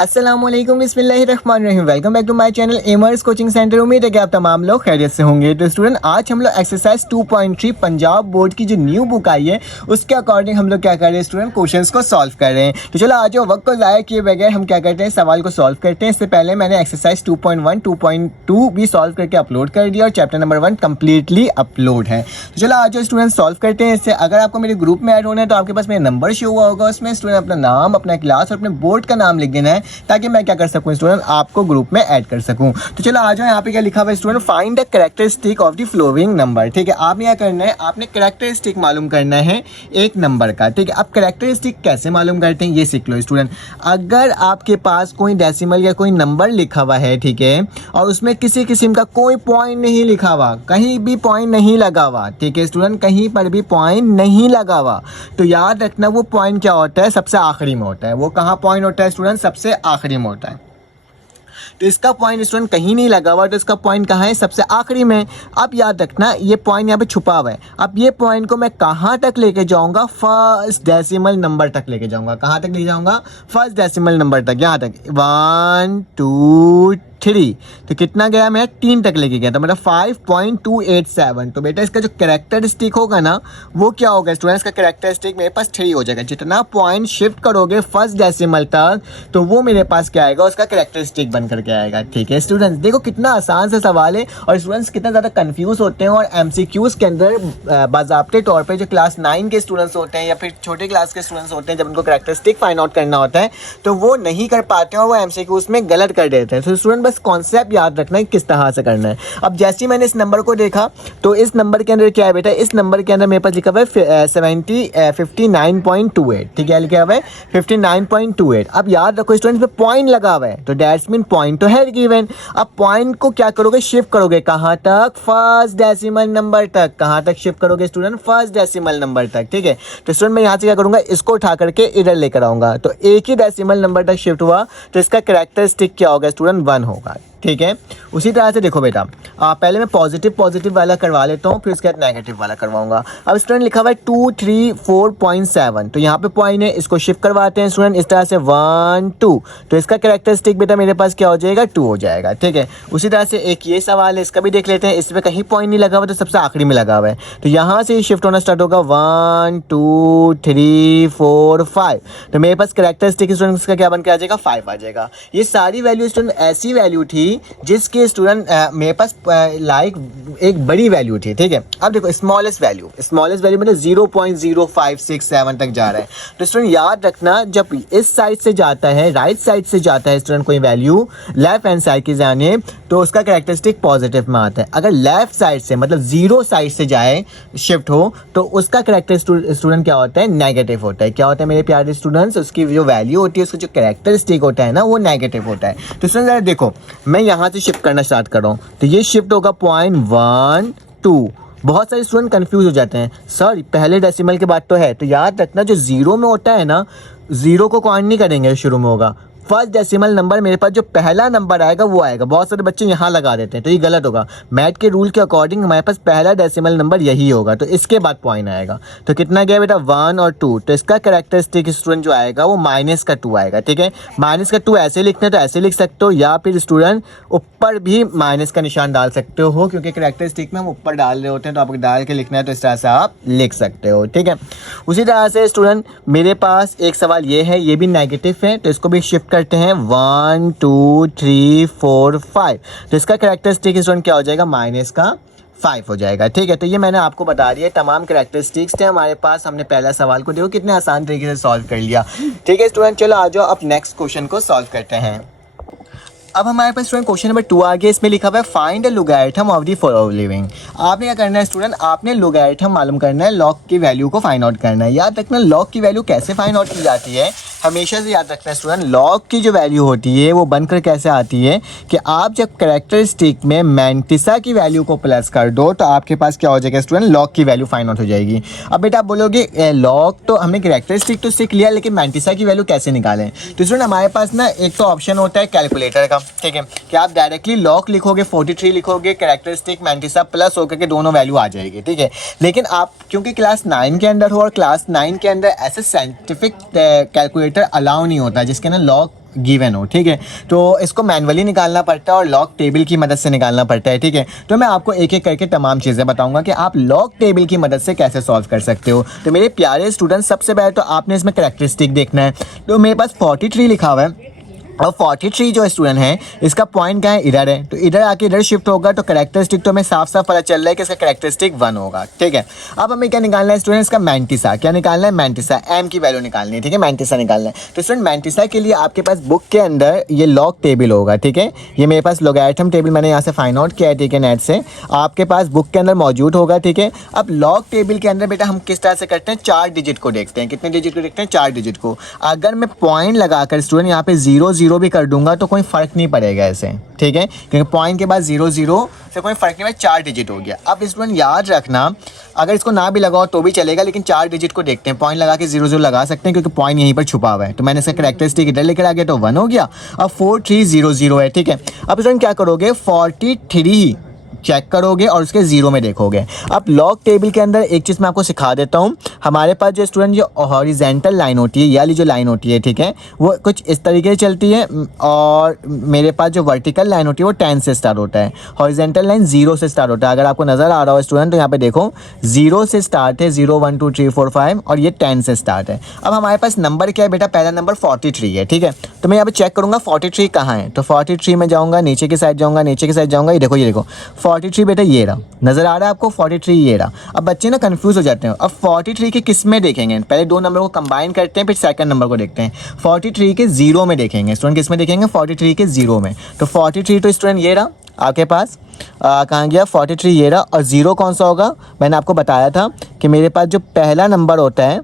अस्सलामुअलैकुम बिस्मिल्लाहिर्रहमानिर्रहीम। Welcome back to my channel एमर्स कोचिंग सेंटर। उम्मीद है कि आप तमाम लोग खैरियत से होंगे। तो स्टूडेंट, आज हम लोग एक्सरसाइज 2.3 पंजाब बोर्ड की जो न्यू बुक आई है उसके अकॉर्डिंग हम लोग क्या कर रहे हैं स्टूडेंट, क्वेश्चंस को सॉल्व कर रहे हैं। तो चलो आज वक्त को ज़ाया किए बगैर हम क्या करते हैं, सवाल को सॉल्व करते हैं। इससे पहले मैंने एक्सरसाइज 2.1 2.2 भी सॉल्व करके अपलोड कर दिया और चैप्टर नंबर 1 कम्प्लीटली अपलोड है। तो चलो आज स्टूडेंट सॉल्व करते हैं। इससे अगर आपको मेरे ग्रुप में ऐड होना है तो आपके पास मेरा नंबर शो हुआ होगा, उसमें स्टूडेंट अपना नाम, अपना क्लास और अपने बोर्ड का नाम लिख देना है ताकि मैं क्या कर सकूं स्टूडेंट, आपको ग्रुप में ऐड कर सकूं। तो चलो आ जाओ, यहाँ पे क्या लिखा हुआ है student, find the characteristic of the flowing number. ठीक है, आपने क्या करना है, आपने कैरेक्टरिस्टिक मालूम करना है एक नंबर का। ठीक है, अब कैरेक्टरिस्टिक कैसे मालूम करते हैं ये सीख लो स्टूडेंट। अगर आपके पास कोई डेसिमल या कोई नंबर लिखा हुआ है, ठीक है, और उसमें किसी किस्म का कोई पॉइंट नहीं लिखा हुआ, कहीं भी पॉइंट नहीं लगा हुआ, ठीक है स्टूडेंट, कहीं पर भी पॉइंट नहीं लगा हुआ, तो याद रखना वो पॉइंट क्या होता है, सबसे आखिरी में होता है। वो कहाँ पॉइंट होता है स्टूडेंट, सबसे आखिरी में होता है। तो इसका पॉइंट स्टूडेंट कहीं नहीं लगा हुआ, तो इसका पॉइंट कहाँ है, सबसे आखिरी में। अब याद रखना ये पॉइंट यहाँ पे छुपा हुआ है। अब ये पॉइंट को मैं कहाँ तक लेके जाऊँगा, फर्स्ट डेसिमल नंबर तक लेके जाऊँगा। कहाँ तक ले जाऊँगा, फर्स्ट डेसिमल नंबर तक, यहाँ तक 1 2 3। तो कितना गया, मैं 3 तक लेके गया, तो मतलब 5.287। तो बेटा इसका जो कैरेक्टरिस्टिक होगा ना वो क्या होगा स्टूडेंट, इसका कैरेक्टरिस्टिक मेरे पास 3 हो जाएगा। जितना पॉइंट शिफ्ट करोगे फर्स्ट डेसिमल तक तो वो मेरे पास क्या आएगा, उसका कैरेक्टरिस्टिक बन करके आएगा। ठीक है स्टूडेंट्स, देखो कितना आसान सा सवाल है और स्टूडेंट्स कितना ज़्यादा कंफ्यूज होते हैं। और MCQs के अंदर बाज़ाब्ते तौर पर जो क्लास 9 के स्टूडेंट्स होते हैं या फिर छोटे क्लास के स्टूडेंट्स होते हैं, जब उनको कैरेक्टरिस्टिक फाइंड आउट करना होता है तो वो नहीं कर पाते हैं और वो MCQs में गलत कर देते हैं। तो स्टूडेंट बस कॉन्सेप्ट याद रखना है किस तरह से करना है। अब जैसे ही मैंने इस नंबर को देखा तो इस नंबर के अंदर क्या है बेटा, इस नंबर के अंदर मेरे पास लिखा हुआ है 59.28। ठीक है, लिखा हुआ है 59.28। अब याद रखो स्टूडेंट पे पॉइंट लगा हुआ है तो दैट्स मीन पॉइंट तो है गिवन। अब पॉइंट को क्या करोगे, शिफ्ट करोगे कहाँ तक, फर्स्ट डेसिमल नंबर तक। कहाँ तक शिफ्ट करोगे स्टूडेंट, फर्स्ट डेसिमल नंबर तक। ठीक है, तो स्टूडेंट मैं यहाँ से क्या करूँगा, इसको उठा करके इधर लेकर आऊँगा, तो एक ही डेसिमल नंबर तक शिफ्ट हुआ तो इसका कैरेक्टरिस्टिक क्या होगा स्टूडेंट, 1 होगा। ठीक है, उसी तरह से देखो बेटा, पहले मैं पॉजिटिव वाला करवा लेता हूँ, फिर उसके बाद नेगेटिव वाला करवाऊंगा। अब स्टूडेंट लिखा हुआ है 234.7, तो यहाँ पे पॉइंट है, इसको शिफ्ट करवाते हैं स्टूडेंट इस तरह से 1 2, तो इसका कैरेक्टरिस्टिक बेटा मेरे पास क्या हो जाएगा, 2 हो जाएगा। ठीक है, उसी तरह से एक ये सवाल है, इसका भी देख लेते हैं। इसमें कहीं पॉइंट नहीं लगा हुआ तो सबसे आखिरी में लगा हुआ है, तो यहाँ से शिफ्ट होना स्टार्ट होगा 1 2 3 4 5, तो मेरे पास कैरेक्टरिस्टिक स्टूडेंट इसका क्या बन के आ जाएगा, 5 आ जाएगा। ये सारी वैल्यू स्टूडेंट ऐसी वैल्यू थी जिसके स्टूडेंट मेरे पास लाइक एक बड़ी वैल्यू थी। ठीक है, अब देखो स्मॉलेस्ट वैल्यू मतलब 0.0567 तक जा रहा है। तो स्टूडेंट याद रखना, जब इस साइड से जाता है, राइट साइड से जाता है स्टूडेंट कोई वैल्यू लेफ्ट हैंड साइड की जाने, तो उसका कैरेक्टरिस्टिक पॉजिटिव में आता है। अगर लेफ्ट साइड से मतलब 0 साइड से जाए, शिफ्ट हो, तो उसका कैरेक्टरिस्टिक स्टूडेंट क्या होता है, नेगेटिव होता है। क्या होता है मेरे प्यारे स्टूडेंट्स, उसकी जो वैल्यू होती है, उसका जो कैरेक्टरिस्टिक होता है ना वो नेगेटिव होता है। तो स्टूडेंट जरा देखो, मैं यहाँ से शिफ्ट करना स्टार्ट कर रहा हूँ तो ये शिफ्ट होगा 0.1 2। बहुत सारे स्टूडेंट कंफ्यूज हो जाते हैं, सर पहले डेसिमल के बाद तो है, तो याद रखना जो 0 में होता है ना, 0 को काउंट नहीं करेंगे, शुरू में होगा फर्स्ट डेसिमल नंबर, मेरे पास जो पहला नंबर आएगा वो आएगा। बहुत सारे बच्चे यहाँ लगा देते हैं तो ये गलत होगा। मैथ के रूल के अकॉर्डिंग हमारे पास पहला डेसिमल नंबर यही होगा, तो इसके बाद पॉइंट आएगा। तो कितना गया बेटा, 1 और 2, तो इसका कैरेक्टरिस्टिक स्टूडेंट जो आएगा वो -2 आएगा। ठीक है, -2 ऐसे लिखना तो ऐसे लिख सकते हो, या फिर स्टूडेंट ऊपर भी माइनस का निशान डाल सकते हो, क्योंकि कैरेक्टरिस्टिक में हम ऊपर डाल रहे होते हैं तो आपको डाल के लिखना है, तो इस तरह से आप लिख सकते हो। ठीक है, उसी तरह से स्टूडेंट मेरे पास एक सवाल ये है, ये भी नेगेटिव है, तो इसको भी शिफ्ट करते हैं 1 2 3 4 5, तो इसका कैरेक्टरिस्टिक स्टूडेंट क्या हो जाएगा, -5 हो जाएगा। ठीक है, तो ये मैंने आपको बता दिया, तमाम कैरेक्टरिस्टिक्स थे हमारे पास। हमने पहला सवाल को देखो कितने आसान तरीके से सॉल्व कर लिया। ठीक है स्टूडेंट, चलो आ जाओ अब नेक्स्ट क्वेश्चन को सॉल्व करते हैं। अब हमारे पास स्टूडेंट क्वेश्चन नंबर 2 आ गया। इसमें लिखा हुआ है find the logarithm of the following. आपने क्या करना है स्टूडेंट, आपने लोगैरिथम मालूम करना है, लॉग की वैल्यू को फाइंड आउट करना है। याद रखना लॉग की वैल्यू कैसे फाइंड आउट की जाती है, हमेशा से याद रखना है स्टूडेंट, लॉग की जो वैल्यू होती है वो बनकर कैसे आती है कि आप जब कैरेक्टरिस्टिक में मैंटिसा की वैल्यू को प्लस कर दो तो आपके पास क्या हो जाएगा स्टूडेंट, लॉग की वैल्यू फाइंड आउट हो जाएगी। अब बेटा आप बोलोगे लॉग तो हमने कैरेक्टरिस्टिक तो सीख लिया, लेकिन मैंटिसा की वैल्यू कैसे निकालें। तो स्टूडेंट हमारे पास ना एक तो ऑप्शन होता है कैलकुलेटर का, ठीक है, कि आप डायरेक्टली लॉग लिखोगे 43 लिखोगे, कैरेक्टरिस्टिक मैंटिसा प्लस होकर के दोनों वैल्यू आ जाएगी, ठीक है। लेकिन आप क्योंकि क्लास 9 के अंदर हो और क्लास 9 के अंदर ऐसे साइंटिफिक कैलकुलेटर अलाउ नहीं होता जिसके ना लॉग गिवन हो, ठीक है, तो इसको मैनुअली निकालना पड़ता है और लॉग टेबल की मदद से निकालना पड़ता है, ठीक है। तो मैं आपको एक एक करके तमाम चीज़ें बताऊंगा कि आप लॉग टेबल की मदद से कैसे सॉल्व कर सकते हो। तो मेरे प्यारे स्टूडेंट, सबसे पहले तो आपने इसमें कैरेक्टरिस्टिक देखना है। तो मेरे पास 43 लिखा हुआ है और 43 जो स्टूडेंट है इसका पॉइंट क्या है, इधर है, तो इधर आके इधर शिफ्ट होगा, तो कैरेक्टरिस्टिक तो हमें साफ साफ पता चल रहा है कि इसका कैरेक्टरिस्टिक 1 होगा, ठीक है। अब हमें क्या निकालना है स्टूडेंट, इसका मैंटिसा, क्या निकालना है, मैंटिसा, एम की वैल्यू निकालनी है, ठीक है, मैंटिसा निकालना है। तो स्टूडेंट मैंटिसा के लिए आपके पास बुक के अंदर ये लॉग टेबल होगा, ठीक है, ये मेरे पास लॉगरिथम टेबल मैंने यहाँ से फाइंड आउट किया है, ठीक है, नेट से, आपके पास बुक के अंदर मौजूद होगा, ठीक है। अब लॉग टेबल के अंदर बेटा हम किस तरह से करते हैं, 4 डिजिट को देखते हैं, कितने डिजिट को देखते हैं, 4 डिजिट को। अगर मैं पॉइंट लगाकर स्टूडेंट यहाँ पे 0 0 भी कर दूंगा तो कोई फर्क नहीं पड़ेगा ऐसे, ठीक है, क्योंकि पॉइंट के बाद 0 0 से कोई फर्क नहीं पड़ेगा, 4 डिजिट हो गया। अब स्टूडेंट याद रखना, अगर इसको ना भी लगाओ तो भी चलेगा, लेकिन 4 डिजिट को देखते हैं, पॉइंट लगा के 0 0 लगा सकते हैं क्योंकि पॉइंट यहीं पर छुपा हुआ है। तो मैंने इसका कैरेक्टरिस्टिक इधर लेकर आ गया तो 1 हो गया। अब 4300 है, ठीक है। अब स्टूडेंट क्या करोगे, 43 चेक करोगे और उसके 0 में देखोगे। अब लॉग टेबल के अंदर एक चीज़ मैं आपको सिखा देता हूँ। हमारे पास जो स्टूडेंट जो हॉरिजेंटल लाइन होती है, ये वाली जो लाइन होती है, ठीक है, वो कुछ इस तरीके से चलती है और मेरे पास जो वर्टिकल लाइन होती है वो 10 से स्टार्ट होता है, हॉरिजेंटल लाइन 0 से स्टार्ट होता है। अगर आपको नज़र आ रहा हो स्टूडेंट तो यहाँ पे देखो 0 से स्टार्ट है, 0 1 2 3 4 5 और ये 10 से स्टार्ट है। अब हमारे पास नंबर क्या है बेटा, पहला नंबर 43 है, ठीक है। तो मैं यहाँ पे चेक करूँगा 43 कहाँ है, तो 43 में जाऊँगा, नीचे की साइड जाऊँगा, नीचे की साइड जाऊँगा, ये देखो 43 बेटा ये रहा, नजर आ रहा है आपको 43 ये रहा। अब बच्चे ना कंफ्यूज हो जाते हैं। अब 43 के किस में देखेंगे, पहले 2 नंबर को कंबाइन करते हैं फिर सेकंड नंबर को देखते हैं। 43 के 0 में देखेंगे स्टूडेंट, किस में देखेंगे, 43 के 0 में। तो 43 तो स्टूडेंट ये रहा आपके पास, कहाँ गया 43 ये रहा, और 0 कौन सा होगा, मैंने आपको बताया था कि मेरे पास जो पहला नंबर होता है,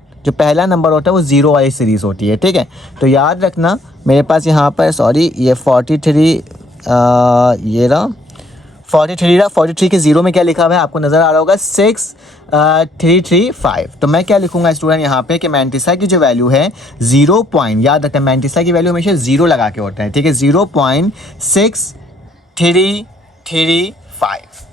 वो 0 वाली सीरीज़ होती है, ठीक है। तो याद रखना मेरे पास यहाँ पर ये 43 ये रहा 43 के 0 में क्या लिखा हुआ है आपको नज़र आ रहा होगा 6335। तो मैं क्या लिखूंगा स्टूडेंट यहाँ पे कि मैंटिसा की जो वैल्यू है 0 पॉइंट, याद रखना मैंटिसा की वैल्यू हमेशा 0 लगा के होता है, ठीक है, 0.6335,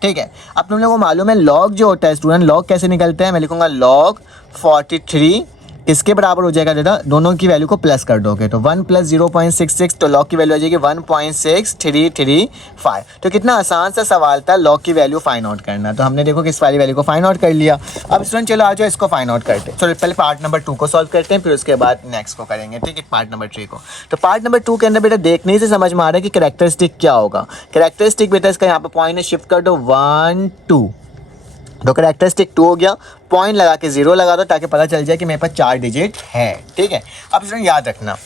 ठीक है। अब तुम लोगों को मालूम है लॉग जो होता है स्टूडेंट, लॉग कैसे निकलते हैं, मैं लिखूंगा लॉग 43 इसके बराबर हो जाएगा बेटा, दोनों की वैल्यू को प्लस कर दोगे तो 1 + 0.66, तो लॉग की वैल्यू आ जाएगी 1.6335। तो कितना आसान सा सवाल था लॉग की वैल्यू फाइंड आउट करना। तो हमने देखो कि इस वाली वैल्यू को फाइंड आउट कर लिया। अब स्टूडेंट चलो आ जाओ इसको फाइंड आउट करते हैं। चलो पहले पार्ट नंबर 2 को सॉल्व करते हैं, फिर उसके बाद नेक्स्ट को करेंगे, ठीक है, पार्ट नंबर 3 को। तो पार्ट नंबर 2 के अंदर बेटा देखने से समझ में आ रहा है कि कैरेक्टरिस्टिक क्या होगा। कैरेक्टरिस्टिक बेटा इसका यहाँ पे पॉइंट शिफ्ट कर दो 1 2, तो कैरेक्टरिस्टिक 2 हो गया, पॉइंट लगा के 0 लगा दो ताकि पता चल जाए कि मेरे पास 4 डिजिट है, ठीक है। अब स्टूडेंट याद रखना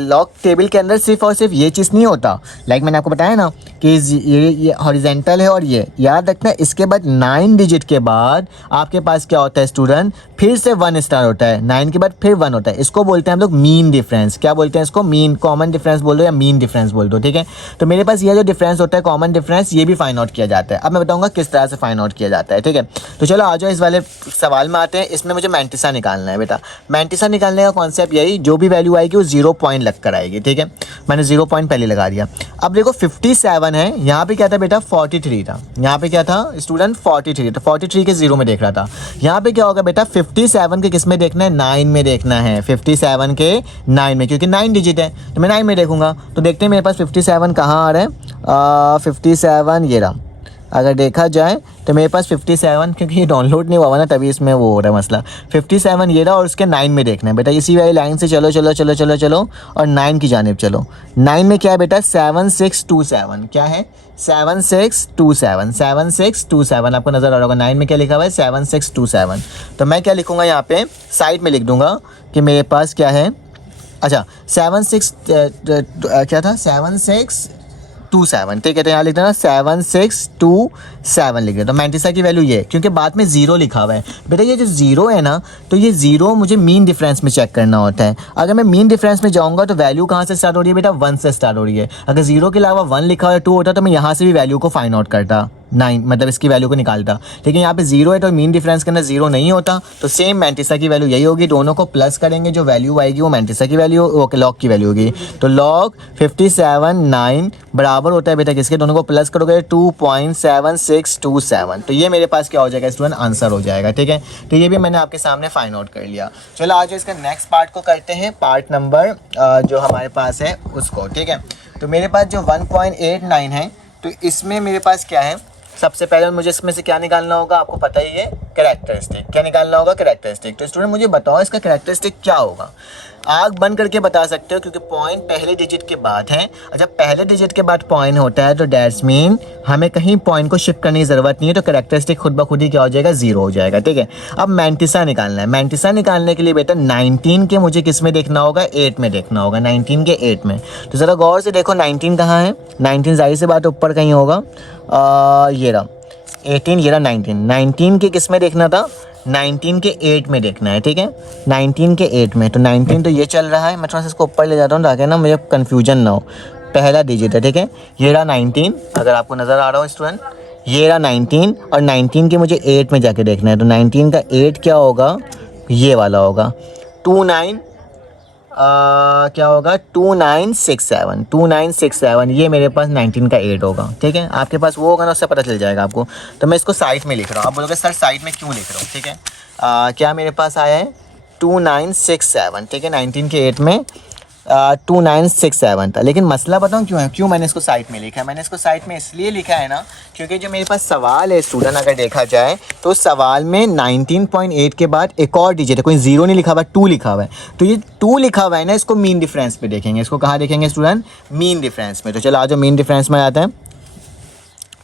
लॉग टेबल के अंदर सिर्फ और सिर्फ ये चीज़ नहीं होता, लाइक मैंने आपको बताया ना कि ये हॉरिजेंटल है और ये याद रखना। इसके बाद 9 डिजिट के बाद आपके पास क्या होता है स्टूडेंट, फिर से 1 स्टार होता है, 9 के बाद फिर 1 होता है। इसको बोलते हैं हम लोग मीन डिफरेंस। क्या बोलते हैं इसको, मीन, कॉमन डिफरेंस बोल दो या मीन डिफरेंस बोल दो, ठीक है। तो मेरे पास ये जो डिफरेंस होता है कॉमन डिफरेंस, ये भी फाइंड आउट किया जाता है। अब मैं बताऊंगा किस तरह से फाइंड आउट किया जाता है, ठीक है। तो चलो आ जाओ इस वाले सवाल में आते हैं। इसमें मुझे मैंटिसा निकालना है बेटा। मैंटिसा निकालने का कॉन्सेप्ट यही, जो भी वैल्यू आएगी वो 0 पॉइंट लग कर आएगी, ठीक है। मैंने 0 पॉइंट पहले लगा दिया। अब देखो 57 है, यहाँ पे क्या था बेटा 43 था, यहाँ पे क्या था स्टूडेंट 43, तो 43 के 0 में देख रहा था। यहाँ पे क्या होगा बेटा 57 के किस में देखना है, 9 में देखना है, 57 के 9 में, क्योंकि 9 डिजिट है तो मैं 9 में देखूंगा। तो देखते हैं मेरे पास 57 कहाँ आ रहा है, 57 ये रहा। अगर देखा जाए तो मेरे पास 57, क्योंकि ये डाउनलोड नहीं हुआ ना तभी इसमें वो हो रहा है मसला, 57 ये रहा और उसके 9 में देखना है बेटा। इसी वाली लाइन से चलो चलो चलो चलो चलो और 9 की जानिब चलो। 9 में क्या है बेटा 7627, क्या है 7627 आपको नज़र आ रहा होगा। 9 में क्या लिखा हुआ है 7627। तो मैं क्या लिखूँगा यहाँ पे साइड में लिख दूँगा कि मेरे पास क्या है, अच्छा 76 क्या था 7627, ठीक है। तो यहाँ लिख देना 7627 लिख देता। तो मैंटिसा की वैल्यू ये, क्योंकि बाद में 0 लिखा हुआ है बेटा, ये जो 0 है ना, तो ये 0 मुझे मीन डिफरेंस में चेक करना होता है। अगर मैं मीन डिफरेंस में जाऊँगा तो वैल्यू कहाँ से स्टार्ट हो रही है बेटा 1 से स्टार्ट हो रही है। अगर 0 के अलावा 1 लिखा हुआ 2 होता तो मैं यहाँ से भी वैल्यू को फाइंड आउट करता, 9, मतलब इसकी वैल्यू को निकालता, लेकिन यहाँ पे 0 है तो मीन डिफरेंस के अंदर 0 नहीं होता, तो सेम मैंटिसा की वैल्यू यही होगी, दोनों को प्लस करेंगे, जो वैल्यू आएगी वो मैंटिसा की वैल्यू, ओके लॉग की वैल्यू होगी। तो लॉग 57.9 बराबर होता है बेटा किसके, दोनों को प्लस करोगे 2.7627, तो ये मेरे पास क्या हो जाएगा स्टूडेंट, आंसर हो जाएगा। ठीक है, तो ये भी मैंने आपके सामने फाइंड आउट कर लिया। चलो आज इसका नेक्स्ट पार्ट को करते हैं, पार्ट नंबर जो हमारे पास है उसको। ठीक है, तो मेरे पास जो 1.89 है, तो इसमें मेरे पास क्या है, सबसे पहले मुझे इसमें से क्या निकालना होगा, आपको पता ही है कैरेक्टरिस्टिक, क्या निकालना होगा कैरेक्टरिस्टिक। तो स्टूडेंट मुझे बताओ इसका कैरेक्टरिस्टिक क्या होगा, आग बंद करके बता सकते हो क्योंकि पॉइंट पहले डिजिट के बाद है, और जब पहले डिजिट के बाद पॉइंट होता है तो दैट्स मीन हमें कहीं पॉइंट को शिफ्ट करने की ज़रूरत नहीं है, तो कैरेक्टरिस्टिक खुद ब खुद ही क्या हो जाएगा, 0 हो जाएगा। ठीक है, अब मैंटिसा निकालना है, मैंटिसा निकालने के लिए बेटा 19 के मुझे किस में देखना होगा, 8 में देखना होगा, 19 के 8 में। तो ज़रा गौर से देखो 19 कहाँ है, 19 जाहिर से बात ऊपर कहीं होगा, ये रहा 18, ये रहा 19 के किस में देखना था, 19 के 8 में देखना है। ठीक है, 19 के 8 में, तो 19 तो ये चल रहा है, मैं थोड़ा सा इसको ऊपर ले जाता हूँ ताकि ना मुझे कन्फ्यूजन ना हो, पहला डिजिट है। ठीक है, ये रहा 19, अगर आपको नज़र आ रहा हो स्टूडेंट, ये रहा 19, और 19 के मुझे 8 में जाके देखना है, तो 19 का 8 क्या होगा, ये वाला होगा 29, क्या होगा 2967, ये मेरे पास 19 का 8 होगा। ठीक है, आपके पास वो होगा ना, उससे पता चल जाएगा आपको। तो मैं इसको साइड में लिख रहा हूँ, आप बोलोगे सर साइड में क्यों लिख रहा हूँ। ठीक है, क्या मेरे पास आया है 2967। ठीक है, 19 के 8 में 2967 था, लेकिन मसला बताऊँ क्यों है, क्यों मैंने इसको साइड में लिखा है, मैंने इसको साइड में इसलिए लिखा है ना, क्योंकि जो मेरे पास सवाल है स्टूडेंट, अगर देखा जाए तो सवाल में 19.8 के बाद एक और डिजिट है, कोई 0 नहीं लिखा हुआ, 2 लिखा हुआ है, तो ये 2 लिखा हुआ है ना, इसको मीन डिफरेंस पे देखेंगे, इसको कहाँ देखेंगे स्टूडेंट, मीन डिफरेंस में। तो चलो आज मीन डिफरेंस में आता है,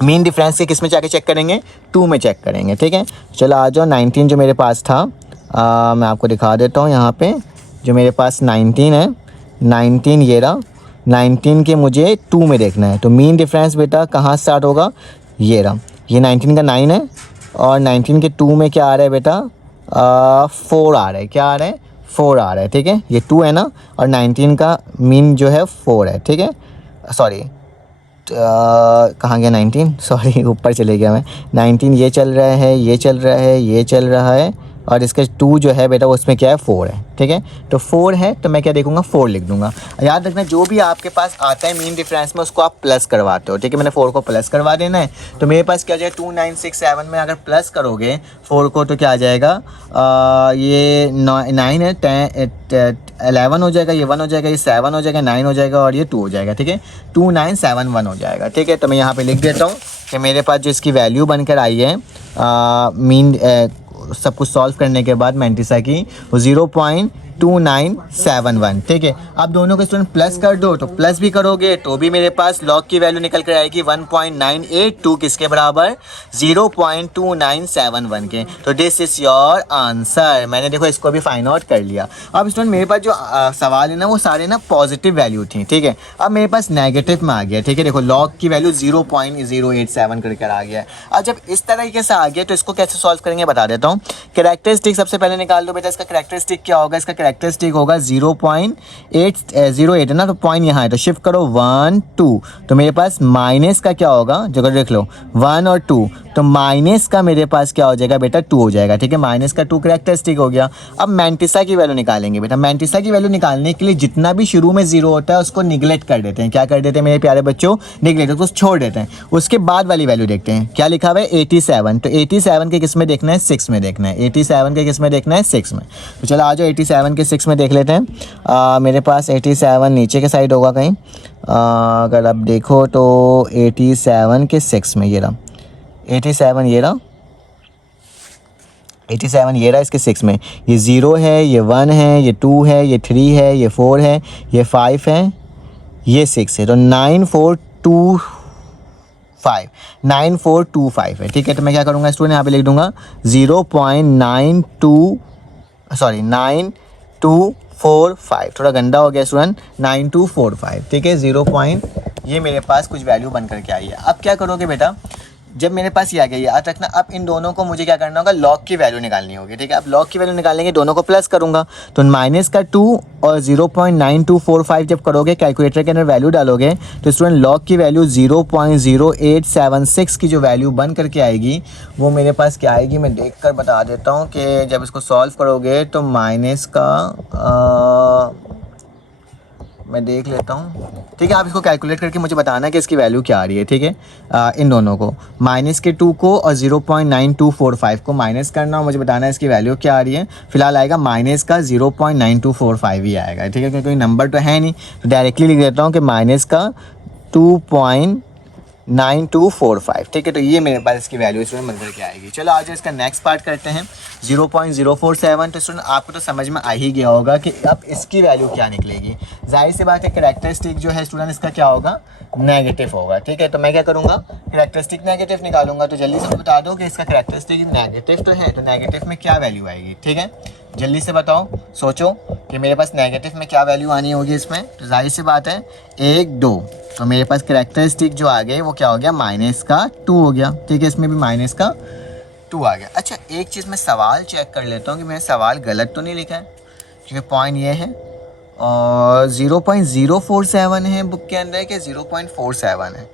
मीन डिफरेंस के किस में जाके चेक करेंगे, 2 में चेक करेंगे। ठीक है, चलो आ जाओ 19 जो मेरे पास था, मैं आपको दिखा देता हूँ यहाँ पे, जो मेरे पास 19 है, 19 ये रहा, 19 के मुझे 2 में देखना है, तो मीन डिफरेंस बेटा कहाँ स्टार्ट होगा, ये रहा, ये 19 का 9 है, और 19 के 2 में क्या आ रहा है बेटा, 4 आ रहा है, क्या आ रहा है, 4 आ रहा है। ठीक है, ये 2 है ना, और 19 का मीन जो है 4 है। ठीक है, सॉरी कहाँ गया 19, सॉरी ऊपर चले गया मैं, 19 ये चल रहा है, ये चल रहा है, ये चल रहा है, और इसका 2 जो है बेटा उसमें क्या है, 4 है। ठीक है, तो 4 है, तो मैं क्या देखूंगा, 4 लिख दूंगा। याद रखना जो भी आपके पास आता है मीन डिफरेंस में उसको आप प्लस करवाते हो। ठीक है, मैंने 4 को प्लस करवा देना है, तो मेरे पास क्या हो जाएगा 2967 में अगर प्लस करोगे 4 को तो क्या आ जाएगा, ये 9 है, 11 हो जाएगा, ये 1 हो जाएगा, ये 7 हो जाएगा, 9 हो जाएगा, और ये 2 हो जाएगा। ठीक है, 2971 हो जाएगा। ठीक है, तो मैं यहाँ पे लिख देता हूँ कि मेरे पास जो इसकी वैल्यू बनकर आई है मीन सब कुछ सॉल्व करने के बाद मैंटिसा की, वो 0.2971। ठीक है, अब दोनों को स्टूडेंट प्लस कर दो, तो प्लस भी करोगे तो भी मेरे पास लॉग की वैल्यू निकल कर आएगी 1.982 किसके बराबर, 0.2971 के। तो दिस इज योर आंसर। मैंने देखो इसको भी फाइंड आउट कर लिया। अब स्टूडेंट मेरे पास जो सवाल है ना वो सारे ना पॉजिटिव वैल्यू थी। ठीक है, अब मेरे पास नेगेटिव में आ गया। ठीक है, देखो लॉग की वैल्यू 0.087 करके आ गया। अब जब इस तरीके से आ गया तो इसको कैसे सॉल्व करेंगे बता देता हूँ। कैरेक्टरिस्टिक सबसे पहले निकाल दो बेटा, इसका कैरेक्टरिस्टिक क्या होगा, इसका कैरेक्टरिस्टिक होगा 0.808 है ना, तो पॉइंट यहाँ है, तो शिफ्ट करो 1 2, तो मेरे पास माइनस का क्या होगा, जगह देख लो 1 और 2, तो माइनस का मेरे पास क्या हो जाएगा बेटा 2 हो जाएगा। ठीक है, माइनस का 2 कैरेक्टरिस्टिक हो गया। अब मैंटिसा की वैल्यू निकालेंगे बेटा। मैंटिसा की वैल्यू निकालने के लिए जितना भी शुरू में 0 होता है उसको निगलेक्ट कर देते हैं। क्या कर देते हैं मेरे प्यारे बच्चों, निगलेक्ट, उसको छोड़ देते हैं। उसके बाद वाली वैल्यू देखते हैं, क्या लिखा हुआ है 87, तो 87 के किस में देखना है, 6 में देखना है। 87 के किस में देखना है, 6 में। तो चलो आ जाओ 87 के 6 में देख लेते हैं। मेरे पास 87 नीचे के साइड होगा कहीं, अगर आप देखो तो 87 के 6 में ये रहा, 87 ये रहा, 87 ये रहा, इसके 6 में ये 0 है, ये 1 है, ये 2 है, ये 3 है, ये 4 है, ये 5 है, ये 6 है, तो 9425 है। ठीक है, तो मैं क्या करूँगा स्टूडेंट, यहाँ पे लिख दूंगा 9245, थोड़ा गंदा हो गया स्टूडेंट, 9245। ठीक है, 0 पॉइंट, ये मेरे पास कुछ वैल्यू बन करके आई है। अब क्या करोगे बेटा, जब मेरे पास ये आ गया, याद रखना, अब इन दोनों को मुझे क्या करना होगा, लॉग की वैल्यू निकालनी होगी, ठीक है। अब लॉग की वैल्यू निकालने के दोनों को प्लस करूँगा, तो -2 और 0.9245 जब करोगे, कैलकुलेटर के अंदर वैल्यू डालोगे, तो स्टूडेंट लॉग की वैल्यू 0.0876 की जो वैल्यू बन करके आएगी, वो मेरे पास क्या आएगी, मैं देख कर बता देता हूँ कि जब इसको सॉल्व करोगे तो माइनस का मैं देख लेता हूँ, ठीक है। आप इसको कैलकुलेट करके मुझे बताना कि इसकी वैल्यू क्या आ रही है, ठीक है। इन दोनों को, -2 को और 0.9245 को माइनस करना और मुझे बताना है इसकी वैल्यू क्या आ रही है। फिलहाल आएगा माइनस का 0.9245 ही आएगा, ठीक है, क्योंकि कोई नंबर तो है नहीं, तो डायरेक्टली लिख देता हूँ कि माइनस का 2.9245, ठीक है। तो ये मेरे पास इसकी वैल्यू इसमें बन करके आएगी। चलो आज इसका नेक्स्ट पार्ट करते हैं, 0.047। तो स्टूडेंट आपको तो समझ में आ ही गया होगा कि अब इसकी वैल्यू क्या निकलेगी। जाहिर सी बात है, कैरेक्टरिस्टिक जो है स्टूडेंट इसका क्या होगा, नेगेटिव होगा, ठीक है। तो मैं क्या करूँगा, कैरेक्टरिस्टिक नेगेटिव निकालूंगा। तो जल्दी से बता दो कि इसका कैरेक्टरिस्टिक नेगेटिव तो है, तो नेगेटिव में क्या वैल्यू आएगी, ठीक है। जल्दी से बताओ, सोचो कि मेरे पास नेगेटिव में क्या वैल्यू आनी होगी इसमें। तो जाहिर सी बात है 1 2, तो मेरे पास कैरेक्टरिस्टिक जो आ गए वो क्या हो गया, -2 हो गया, ठीक है। इसमें भी -2 आ गया। अच्छा, एक चीज़ मैं सवाल चेक कर लेता हूँ कि मैंने सवाल गलत तो नहीं लिखा है, क्योंकि पॉइंट ये है और 0.047 है बुक के अंदर कि 0.47 है,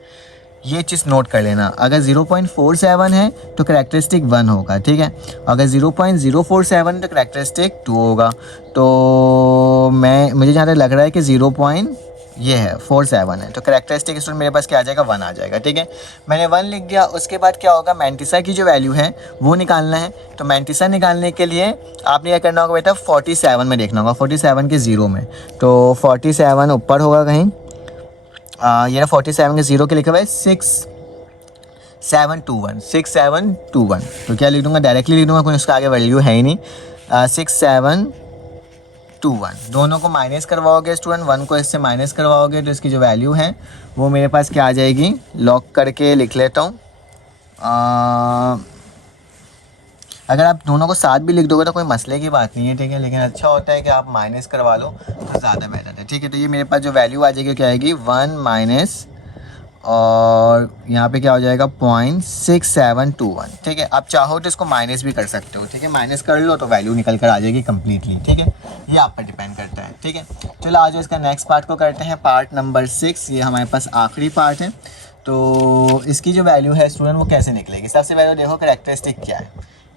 ये चीज़ नोट कर लेना। अगर 0.47 है तो कैरेक्टरिस्टिक 1 होगा, ठीक है। अगर 0.047 तो कैरेक्टरिस्टिक 2 होगा। तो मुझे जहाँ तक लग रहा है कि 0.47 है, तो कैरेक्टरिस्टिक स्टूडेंट मेरे पास क्या आ जाएगा, 1 आ जाएगा, ठीक है। मैंने 1 लिख दिया। उसके बाद क्या होगा, मैंटिसा की जो वैल्यू है वो निकालना है। तो मैंटिसा निकालने के लिए आपने क्या करना होगा बेटा, 47 में देखना होगा, 47 के 0 में। तो 47 ऊपर होगा कहीं, ये ना 47 के 0 के लिखा हुआ है 6721। तो क्या लिख दूंगा, डायरेक्टली लिख दूंगा, कोई उसका आगे वैल्यू है ही नहीं। 6721 दोनों को माइनस करवाओगे स्टूडेंट, 1 को इससे माइनस करवाओगे तो इसकी जो वैल्यू है वो मेरे पास क्या आ जाएगी, लॉक करके लिख लेता हूँ। अगर आप दोनों को साथ भी लिख दोगे तो कोई मसले की बात नहीं है, ठीक है, लेकिन अच्छा होता है कि आप माइनस करवा लो तो ज़्यादा बेहतर है, ठीक है। तो ये मेरे पास जो वैल्यू आ जाएगी क्या आएगी, 1 माइनस और यहाँ पे क्या हो जाएगा 0.6721, ठीक है। आप चाहो तो इसको माइनस भी कर सकते हो, ठीक है, माइनस कर लो तो वैल्यू निकल कर आ जाएगी कम्प्लीटली, ठीक है। ये आप पर डिपेंड करता है, ठीक है। चलो आज इसका नेक्स्ट पार्ट को करते हैं, पार्ट नंबर 6। ये हमारे पास आखिरी पार्ट है। तो इसकी जो वैल्यू है स्टूडेंट वो कैसे निकलेगी, सबसे पहले देखो कैरेक्टरिस्टिक क्या है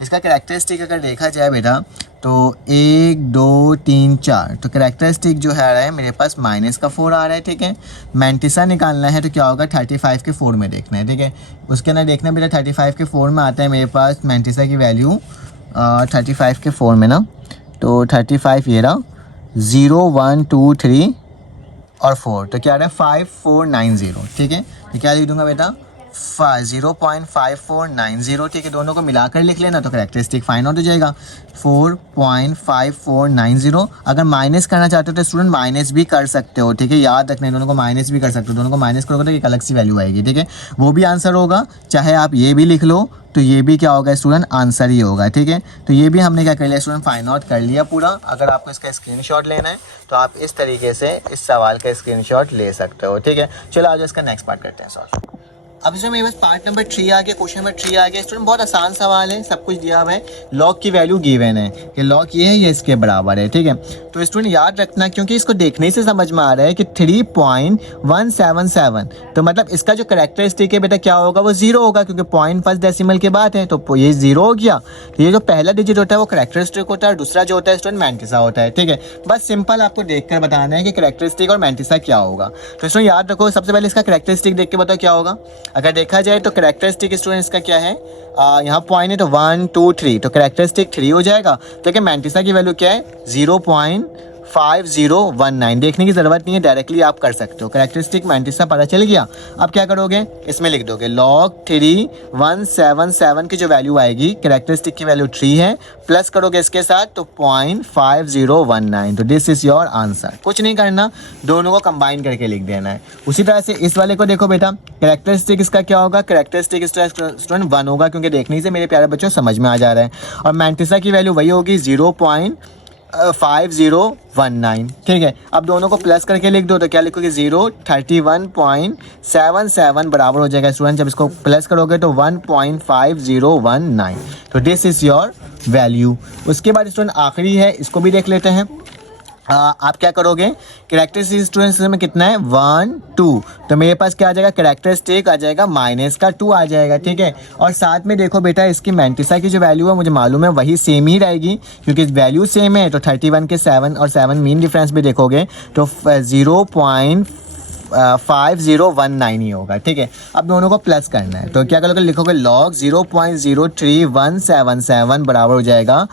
इसका। कैरेक्टरिस्टिक अगर देखा जाए बेटा तो 1 2 3 4, तो कैरेक्टरिस्टिक जो है आ रहा है मेरे पास -4 आ रहा है, ठीक है। मैंटिसा निकालना है तो क्या होगा, 35 के 4 में देखना है, ठीक है। उसके अंदर देखना बेटा 35 के 4 में आता है मेरे पास मैंटिसा की वैल्यू 35 के 4 में ना, तो 35 ये रहा, 0 1 2 3 और 4, तो क्या आ रहा है 5490, ठीक है। तो क्या लिख दूंगा बेटा, 0.5490, ठीक है। दोनों को मिलाकर लिख लेना तो कैरेक्टरिस्टिक फाइंड आउट हो जाएगा 4.5490। अगर माइनस करना चाहते हो तो स्टूडेंट माइनस भी कर सकते हो, ठीक है, याद रखना दोनों को माइनस भी कर सकते हो। दोनों को माइनस करोगे तो एक अलग सी वैल्यू आएगी, ठीक है, वो भी आंसर होगा। चाहे आप ये भी लिख लो तो ये भी क्या होगा स्टूडेंट, आंसर ही होगा, ठीक है। तो ये भी हमने क्या कर लिया स्टूडेंट, फाइंड आउट कर लिया पूरा। अगर आपको इसका स्क्रीनशॉट लेना है तो आप इस तरीके से इस सवाल का स्क्रीनशॉट ले सकते हो, ठीक है। चलो आज इसका नेक्स्ट पार्ट करते हैं सॉल्व। अब इसमें मेरे पास पार्ट नंबर 3 आ गया, क्वेश्चन नंबर 3 आ गया स्टूडेंट। बहुत आसान सवाल है, सब कुछ दिया हुआ है, लॉग की वैल्यू गिवन है कि लॉग ये है, ये इसके बराबर है, ठीक है। तो स्टूडेंट याद रखना, क्योंकि इसको देखने से समझ में आ रहा है कि 3.177, तो मतलब इसका जो कैरेक्टरिस्टिक है बेटा क्या होगा, वो 0 होगा, क्योंकि पॉइंट फर्स्ट डेसिमल के बाद है तो ये 0 हो गया। तो ये जो पहला डिजिट होता है वो कैरेक्टरिस्टिक होता है और दूसरा जो होता है स्टूडेंट मैंटिसा होता है, ठीक है। बस सिंपल आपको देखकर बताना है कि कैरेक्टरिस्टिक और मैंटिसा क्या होगा। तो स्टूडेंट याद रखो, सबसे पहले इसका कैरेक्टरिस्टिक देख के बताओ क्या होगा। अगर देखा जाए तो कैरेक्टरिस्टिक स्टूडेंट इसका क्या है, यहाँ पॉइंट है तो 1 2 3, तो कैरेक्टरिस्टिक 3 हो जाएगा। तो क्या मैंटिसा की वैल्यू क्या है, 0.5019। देखने की ज़रूरत नहीं है, डायरेक्टली आप कर सकते हो। कैरेक्टरिस्टिक मैंटिसा पता चल गया। अब क्या करोगे, इसमें लिख दोगे log 3177 की जो वैल्यू आएगी, कैरेक्टरिस्टिक की वैल्यू 3 है, प्लस करोगे इसके साथ तो 0.5019, तो दिस इज़ योर आंसर। कुछ नहीं करना, दोनों को कंबाइन करके लिख देना है। उसी तरह से इस वाले को देखो बेटा, कैरेक्टरिस्टिक इसका क्या होगा, कैरेक्टरिस्टिक स्टूडेंट 1 होगा, क्योंकि देखने से मेरे प्यारे बच्चों समझ में आ जा रहा है। और मैंटिसा की वैल्यू वही होगी 0.047, 5019, ठीक है। अब दोनों को प्लस करके लिख दो तो क्या लिखोगे 031.77 बराबर हो जाएगा स्टूडेंट, जब इसको प्लस करोगे तो 1.5019। तो दिस इज़ योर वैल्यू। उसके बाद स्टूडेंट आखिरी है, इसको भी देख लेते हैं। आप क्या करोगे, कैरेक्टरिस्टिक स्टूडेंट्स में कितना है 1 2, तो मेरे पास क्या आ जाएगा कैरेक्टरिस्टिक आ जाएगा -2 आ जाएगा, ठीक है। और साथ में देखो बेटा इसकी मैंटिसा की जो वैल्यू है मुझे मालूम है वही सेम ही रहेगी, क्योंकि वैल्यू सेम है। तो 31 के 7 और 7 मीन डिफरेंस भी देखोगे तो 0.5019 ही होगा, ठीक है। अब दोनों को प्लस करना है तो क्या करोगे, लिखोगे log 0.03177 बराबर हो जाएगा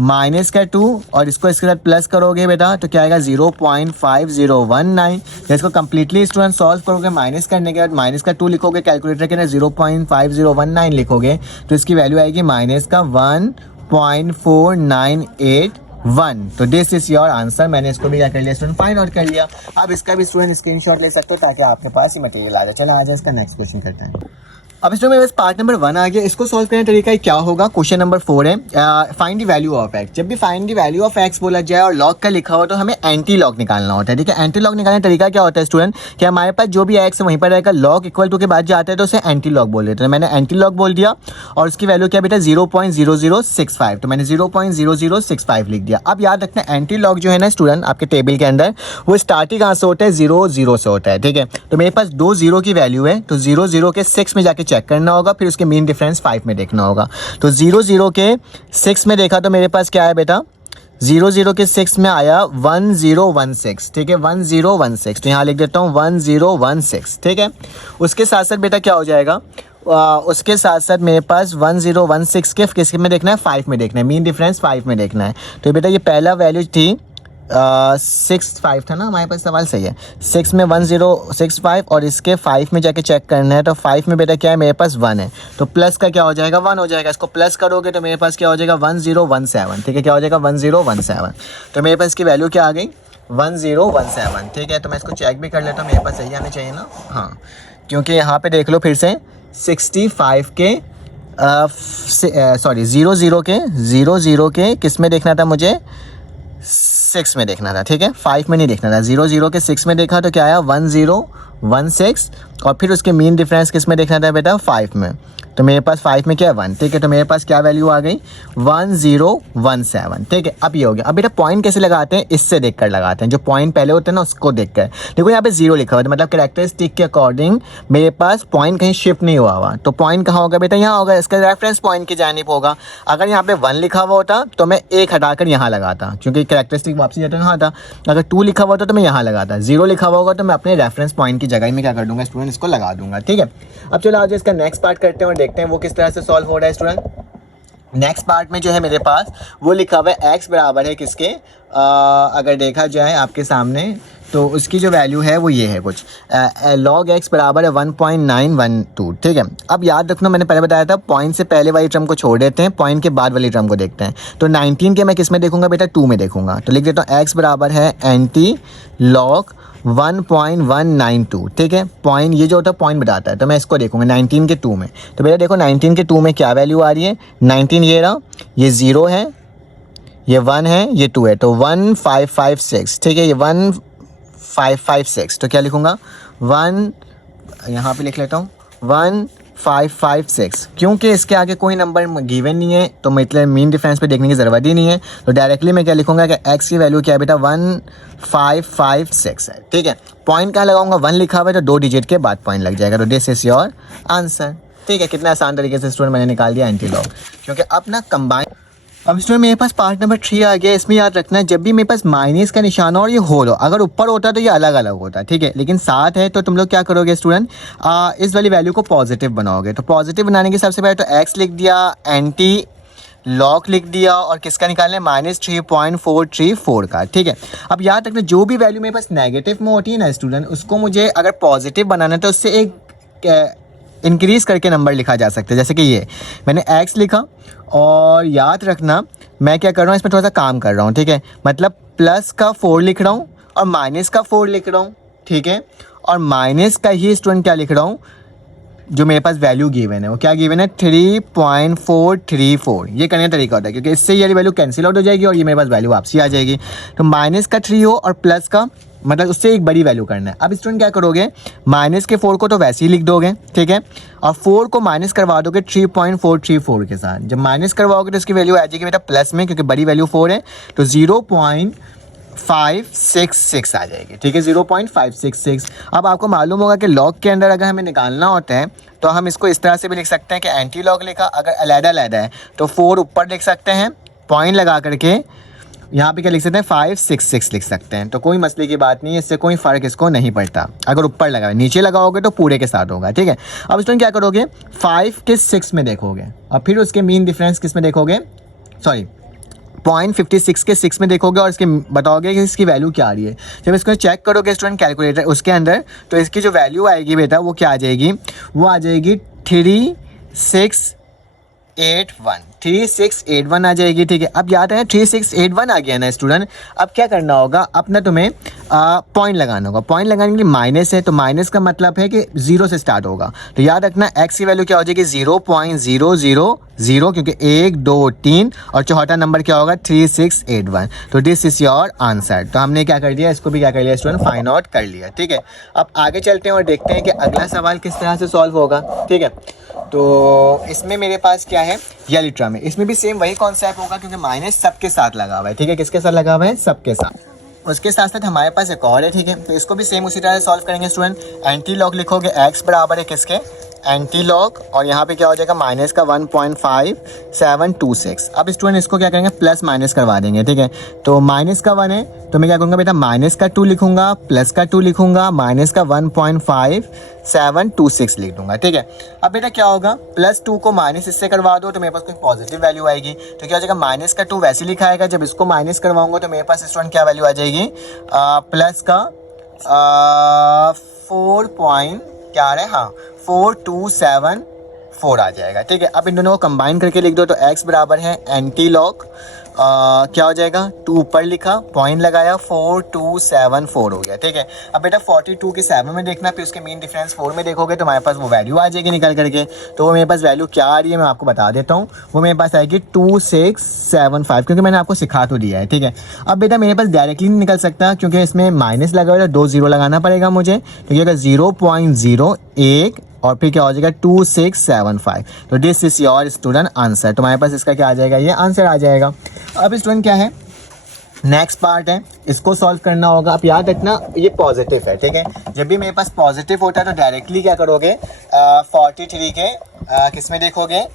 -2, और इसको इसके साथ प्लस करोगे बेटा तो क्या आएगा 0.5019। जब इसको कम्प्लीटली स्टूडेंट सॉल्व करोगे माइनस करने के बाद -2 लिखोगे, कैलकुलेटर के अंदर 0.5019 लिखोगे तो इसकी वैल्यू आएगी -1.4981। तो दिस इज योर आंसर। मैंने इसको भी क्या कर लिया स्टूडेंट, फाइंड आउट कर लिया। अब इसका भी स्टूडेंट स्क्रीनशॉट ले सकते हो ताकि आपके पास ही मटेरियल आ जाए। चलो आ जाए इसका नेक्स्ट क्वेश्चन करते हैं। अब इसमें मेरे पास पार्ट नंबर 1 आ गया। इसको सॉल्व करने का तरीका क्या होगा, क्वेश्चन नंबर 4 है, find the value of x. जब भी find the value of x बोला जाए और लॉग का लिखा हो तो हमें एंटी लॉग निकालना होता है, ठीक है। एंटी लॉग निकालने का तरीका क्या होता है स्टूडेंट, कि हमारे पास जो भी एक्स है वहीं पर रहेगा, लॉग इक्वल टू के बाद जाता है तो उसे एंटी लॉग बोल देते हैं। मैंने एंटी लॉग बोल दिया और उसकी वैल्यू क्या बेटा 0.0065, तो मैंने 0.0065 लिख दिया। अब याद रखना एंटी लॉग जो है ना स्टूडेंट आपके टेबल के अंदर वो स्टार्टिंग कहाँ से होता है 0 से होता है, ठीक है। तो मेरे पास 2 0 की वैल्यू है तो 0 के 6 में जाके चेक करना होगा, फिर उसके मीन डिफरेंस 5 में देखना होगा। तो 0 के 6 में देखा तो मेरे पास क्या है बेटा 0 के 6 में आया 1016, ठीक है 1016, तो यहाँ लिख देता हूँ 1016, ठीक है। उसके साथ साथ बेटा क्या हो जाएगा, उसके साथ साथ मेरे पास 1016 के किस में देखना है 5 में देखना है, मीन डिफरेंस 5 में देखना है। तो बेटा ये पहला वैल्यू थी 65 था ना हमारे पास, सवाल सही है। 6 में 1065 और इसके 5 में जाके चेक करना है तो 5 में बेटा क्या है मेरे पास 1 है, तो प्लस का क्या हो जाएगा 1 हो जाएगा। इसको प्लस करोगे तो मेरे पास क्या हो जाएगा 1017, ठीक है। क्या हो जाएगा 1017, तो मेरे पास इसकी वैल्यू क्या आ गई 1017, ठीक है। तो मैं इसको चेक भी कर लेता हूँ, मेरे पास सही आना चाहिए ना, हाँ, क्योंकि यहाँ पे देख लो फिर से 65 के सॉरी 00 के किस में देखना था मुझे 6 में देखना था, ठीक है 5 में नहीं देखना था। 0 के 6 में देखा तो क्या आया 1016, और फिर उसके मीन डिफरेंस किस में देखना था बेटा 5 में, तो मेरे पास 5 में क्या है 1, ठीक है। तो मेरे पास क्या वैल्यू आ गई 1017, ठीक है। अब ये हो गया। अब बेटा पॉइंट कैसे लगाते हैं, इससे देखकर लगाते हैं, जो पॉइंट पहले होते हैं ना उसको देखकर। देखो यहाँ पे 0 लिखा हुआ है, मतलब कैरेक्टरिस्टिक के अकॉर्डिंग मेरे पास पॉइंट कहीं शिफ्ट नहीं हुआ हुआ, तो पॉइंट कहाँ होगा बेटा यहाँ होगा, इसका रेफरेंस पॉइंट की जानिब होगा। अगर यहाँ पे 1 लिखा हुआ होता तो मैं 1 हटाकर यहाँ लगाता, क्योंकि कैरेक्टरिस्टिक वापसी जाता यहाँ था। अगर 2 लिखा हुआ होता तो मैं यहाँ लगाता, 0 लिखा हुआ होगा तो मैं अपने रेफरेंस पॉइंट की जगह में क्या कर दूंगा स्टूडेंट, इसको लगा दूंगा, ठीक है। अब चलो आज इसका नेक्स्ट पार्ट करते हैं और देखते हैं वो किस तरह से सॉल्व हो रहा है स्टूडेंट। नेक्स्ट पार्ट में जो है मेरे पास वो लिखा हुआ है x बराबर है किसके, अगर देखा जाए आपके सामने तो उसकी जो वैल्यू है वो ये है कुछ log x बराबर है 1.912, ठीक है। अब याद रखना मैंने पहले बताया था पॉइंट से पहले वाली टर्म को छोड़ देते हैं, पॉइंट के बाद वाली टर्म को देखते हैं। तो 19 के मैं किस में देखूंगा बेटा 2 में देखूंगा, तो लिख देता हूँ x बराबर है एंटी log 1.192, ठीक है। पॉइंट ये जो होता है पॉइंट बताता है, तो मैं इसको देखूंगा 19 के 2 में। तो बेटा देखो 19 के 2 में क्या वैल्यू आ रही है, 19 ये रहा, ये 0 है, ये 1 है, ये 2 है, तो 1556, ठीक है। ये 1556, तो क्या लिखूंगा 1, यहाँ पे लिख लेता हूँ 1556, क्योंकि इसके आगे कोई नंबर गिवन नहीं है तो मतलब मीन डिफरेंस पे देखने की ज़रूरत ही नहीं है। तो डायरेक्टली मैं क्या लिखूंगा कि x की वैल्यू क्या है बेटा 1556 है, ठीक है। पॉइंट कहाँ लगाऊंगा 1 लिखा हुआ है तो 2 डिजिट के बाद पॉइंट लग जाएगा, तो दिस इज योर आंसर, ठीक है। कितना आसान तरीके से स्टूडेंट मैंने निकाल दिया एंटी लॉग, क्योंकि अब ना कंबाइन। अब स्टूडेंट मेरे पास पार्ट नंबर 3 आ गया। इसमें याद रखना है जब भी मेरे पास माइनस का निशान हो और ये होल हो, अगर ऊपर होता तो ये अलग अलग होता, ठीक है, लेकिन साथ है तो तुम लोग क्या करोगे स्टूडेंट, इस वाली वैल्यू को पॉजिटिव बनाओगे। तो पॉजिटिव बनाने के सबसे पहले तो x लिख दिया, एंटी लॉग लिख दिया, और किसका निकालना है -3.434 का, ठीक है। अब याद रखना जो भी वैल्यू मेरे पास नेगेटिव में होती है ना स्टूडेंट, उसको मुझे अगर पॉजिटिव बनाना है तो उससे एक इंक्रीज़ करके नंबर लिखा जा सकता है। जैसे कि ये मैंने x लिखा, और याद रखना मैं क्या कर रहा हूँ इसमें थोड़ा सा काम कर रहा हूँ, ठीक है। मतलब प्लस का 4 लिख रहा हूँ और माइनस का 4 लिख रहा हूँ, ठीक है। और माइनस का ही स्टूडेंट क्या लिख रहा हूँ जो मेरे पास वैल्यू गिवन है वो क्या गिवन है 3.434। ये करने का तरीका होता है क्योंकि इससे ये वैल्यू कैंसिल आउट हो जाएगी और ये मेरे पास वैल्यू वापसी आ जाएगी। तो माइनस का 3 हो और प्लस का मतलब उससे एक बड़ी वैल्यू करना है। अब स्टूडेंट क्या करोगे, माइनस के 4 को तो वैसे ही लिख दोगे, ठीक है, और 4 को माइनस करवा दोगे 3.434 के साथ। जब माइनस करवाओगे तो इसकी वैल्यू आ जाएगी बेटा प्लस में, क्योंकि बड़ी वैल्यू 4 है तो 0.566 आ जाएगी, ठीक है, 0.566। अब आपको मालूम होगा कि लॉग के अंदर अगर हमें निकालना होता है तो हम इसको इस तरह से भी लिख सकते हैं कि एंटी लॉग लिखा, अगर अलग-अलग है तो 4 ऊपर लिख सकते हैं पॉइंट लगा करके, यहाँ पे क्या लिख सकते हैं 566 लिख सकते हैं। तो कोई मसले की बात नहीं है, इससे कोई फ़र्क इसको नहीं पड़ता। अगर ऊपर लगा है, नीचे लगाओगे तो पूरे के साथ होगा, ठीक है। अब स्टूडेंट क्या करोगे, 5 के 6 में देखोगे और फिर उसके मीन डिफरेंस किस में देखोगे, सॉरी 0.56 के 6 में देखोगे और इसके बताओगे कि इसकी वैल्यू क्या आ रही है। जब इसको चेक करोगे स्टूडेंट कैलकुलेटर उसके अंदर, तो इसकी जो वैल्यू आएगी बेटा वो क्या आ जाएगी, वो आ जाएगी 3681 आ जाएगी, ठीक है। अब याद है 3681 आ गया ना स्टूडेंट, अब क्या करना होगा, अपना तुम्हें पॉइंट लगाना होगा। पॉइंट लगाने के लिए माइनस है तो माइनस का मतलब है कि 0 से स्टार्ट होगा। तो याद रखना x की वैल्यू क्या हो जाएगी 0.000, क्योंकि 1 2 3 और चौथा नंबर क्या होगा 3681। तो दिस इज योर आंसर। तो हमने क्या कर दिया, इसको भी क्या कर लिया स्टूडेंट, फाइंड आउट कर लिया, ठीक है। अब आगे चलते हैं और देखते हैं कि अगला सवाल किस तरह से सॉल्व होगा, ठीक है। तो इसमें मेरे पास क्या है, यालिट्रा में इसमें भी सेम वही कॉन्सेप्ट होगा, क्योंकि माइनस सबके साथ लगा हुआ है, ठीक है। किसके साथ लगा हुआ है, सबके साथ। उसके साथ साथ हमारे पास एक और है, ठीक है। तो इसको भी सेम उसी तरह सॉल्व करेंगे स्टूडेंट। एंटी लॉग लिखोगे, x बराबर है किसके, एंटी लॉग, और यहाँ पे क्या हो जाएगा माइनस का 1.5726। अब स्टूडेंट इसको क्या करेंगे, प्लस माइनस करवा देंगे, ठीक है। तो माइनस का 1 है तो मैं क्या करूँगा बेटा, माइनस का 2 लिखूंगा, प्लस का 2 लिखूंगा, माइनस का 1.5726 लिख दूंगा, ठीक है। अब बेटा क्या होगा, प्लस 2 को माइनस इससे करवा दो तो मेरे पास कोई पॉजिटिव वैल्यू आएगी। तो क्या हो जाएगा, माइनस का 2 वैसे लिखा आएगा, जब इसको माइनस करवाऊंगा तो मेरे पास स्टूडेंट क्या वैल्यू आ जाएगी, प्लस का 4274 आ जाएगा, ठीक है। अब इन दोनों को कंबाइन करके लिख दो तो x बराबर है एंटी लॉग क्या हो जाएगा, 2 ऊपर लिखा, पॉइंट लगाया, 4274 हो गया, ठीक है। अब बेटा 42 के 7 में देखना, फिर उसके मीन डिफरेंस 4 में देखोगे तो हमारे पास वो वैल्यू आ जाएगी निकल करके। तो वो मेरे पास वैल्यू क्या आ रही है मैं आपको बता देता हूँ, वो मेरे पास आएगी 2675, क्योंकि मैंने आपको सिखा तो दिया है, ठीक है। अब बेटा मेरे पास डायरेक्टली नहीं निकल सकता क्योंकि इसमें माइनस लगा हुआ है, 2 0 लगाना पड़ेगा मुझे, क्योंकि अगर 0.01 और फिर क्या हो जाएगा 2675। तो this is your student answer. तो हमारे पास इसका क्या आ जाएगा, ये आंसर आ जाएगा। अब स्टूडेंट क्या है, नेक्स्ट पार्ट है, इसको सॉल्व करना होगा। आप याद रखना ये पॉजिटिव है, ठीक है। जब भी मेरे पास पॉजिटिव होता है तो डायरेक्टली क्या करोगे, 43 के किस में देखोगे,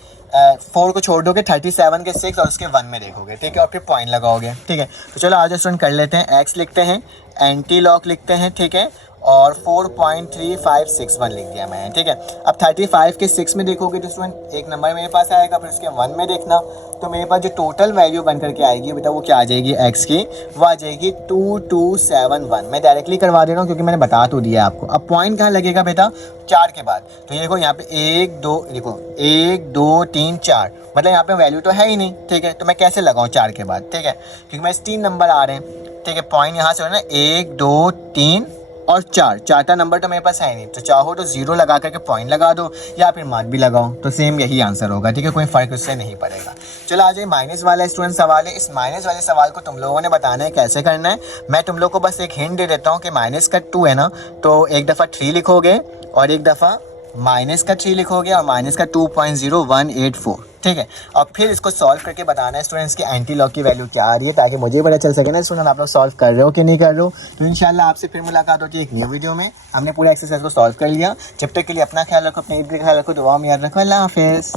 4 को छोड़ दोगे, 37 के 6 और उसके 1 में देखोगे, ठीक है, और फिर पॉइंट लगाओगे, ठीक है। तो चलो आज स्टूडेंट कर लेते हैं, x लिखते हैं, एंटी लॉग लिखते हैं, ठीक है, और 4.3561 लिख दिया मैंने, ठीक है। अब 35 के 6 में देखोगे तो स्टूडेंट एक नंबर मेरे पास आएगा, फिर उसके 1 में देखना तो मेरे पास जो टोटल वैल्यू बन करके आएगी बेटा वो क्या आ जाएगी x की, वो आ जाएगी 2271। मैं डायरेक्टली करवा दे रहा हूँ क्योंकि मैंने बता तो दिया आपको। अब पॉइंट कहाँ लगेगा बेटा, 4 के बाद। तो ये देखो यहाँ पे 1 2 देखो 1 2 3 4, मतलब यहाँ पे वैल्यू तो है ही नहीं, ठीक है। तो मैं कैसे लगाऊँ 4 के बाद, ठीक है, क्योंकि मेरे 3 नंबर आ रहे हैं, ठीक है। पॉइंट यहाँ से हो ना 1 2 3 और 4, चारटा नंबर तो मेरे पास है नहीं, तो चाहो तो 0 लगा करके पॉइंट लगा दो या फिर मार्क भी लगाओ, तो सेम यही आंसर होगा, ठीक है, कोई फ़र्क उससे नहीं पड़ेगा। चलो आ जाए माइनस वाला स्टूडेंट सवाल है। इस माइनस वाले सवाल को तुम लोगों ने बताना है कैसे करना है। मैं तुम लोग को बस एक हिंट दे देता हूँ कि माइनस का 2 है ना, तो एक दफ़ा 3 लिखोगे और एक दफ़ा माइनस का 3 लिखोगे और माइनस का 2.0184, ठीक है। और फिर इसको सॉल्व करके बताना है स्टूडेंट्स की एंटी लॉग की वैल्यू क्या आ रही है, ताकि मुझे पता चल सके ना स्टूडेंट आप लोग सॉल्व कर रहे हो कि नहीं कर रहे हो। तो इंशाल्लाह आपसे फिर मुलाकात होती है एक न्यू वीडियो में। हमने पूरा एक्सरसाइज को सॉल्व कर लिया। जब तक के लिए अपना ख्याल रखो, अपने ईद का ख्याल रखो, दुआ में याद रखो। अल्लाह हाफिज़।